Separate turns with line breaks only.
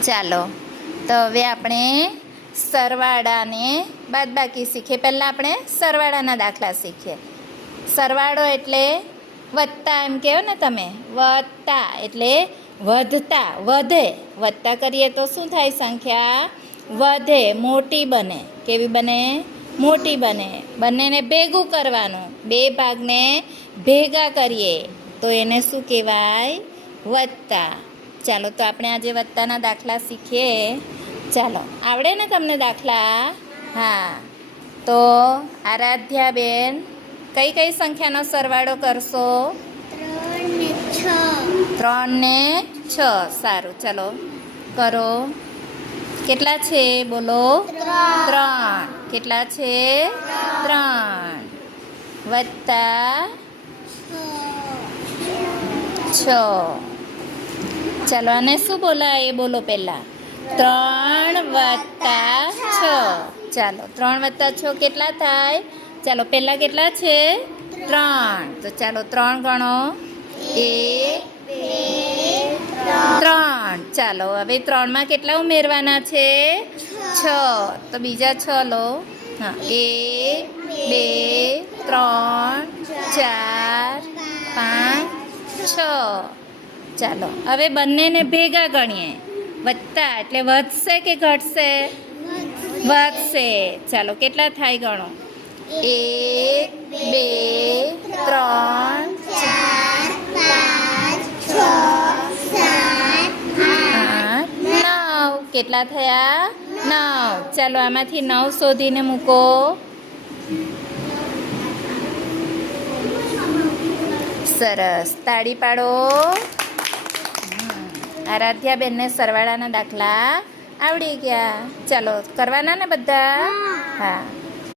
ચાલો, તો હવે આપણે સરવાળાને બાદબાકી શીખીએ. પહેલાં આપણે સરવાળાના દાખલા શીખીએ. સરવાળો એટલે વધતા એમ કહો ને તમે. વધતા એટલે વધતા, વધે. વધતા કરીએ તો શું થાય સંખ્યા? વધે, મોટી બને. કેવી બને? મોટી બને. બંનેને ભેગું કરવાનું. બે ભાગને ભેગા કરીએ. તો એને શું કહેવાય? વત્તા ચાલો તો આપણે આજે વત્તાના દાખલા શીખીએ. ચાલો આવડે ને તમને દાખલા? હા. તો આરાધ્યાબેન કઈ કઈ સંખ્યાનો સરવાળો કરશો?
ત્રણ ને છ.
સારું ચાલો. કરો. કેટલા છે? બોલો. ત્રણ. કેટલા છે? ત્રણ. વત્તા છ. ચાલો, આને શું બોલાય? એ બોલો પહેલા. ત્રણ વત્તા છ. ચાલો, ત્રણ વત્તા છ કેટલા થાય? ચાલો, પહેલા કેટલા છે? ત્રણ. તો ચાલો, ત્રણ ગણો. એક ત્રણ. ચાલો, હવે ત્રણમાં કેટલા ઉમેરવાના છે? છ. તો બીજા છ લો. હા એક બે, ત્રણ, ચાર, પાંચ, છ. ચાલો, હવે બંનેને ભેગા ગણીએ. વધતા એટલે વધશે કે ઘટશે? વધશે. ચાલો, કેટલા થાય ગણો? એક, બે, ત્રણ કેટલા થયા? નવ. ચાલો, આમાંથી નવ શોધીને મૂકો. સરસ. તાળી પાડો. આરાધ્યાબેનને સરવાળાના દાખલા આવડી ગયા. ચાલો કરવાના ને બધા? હા.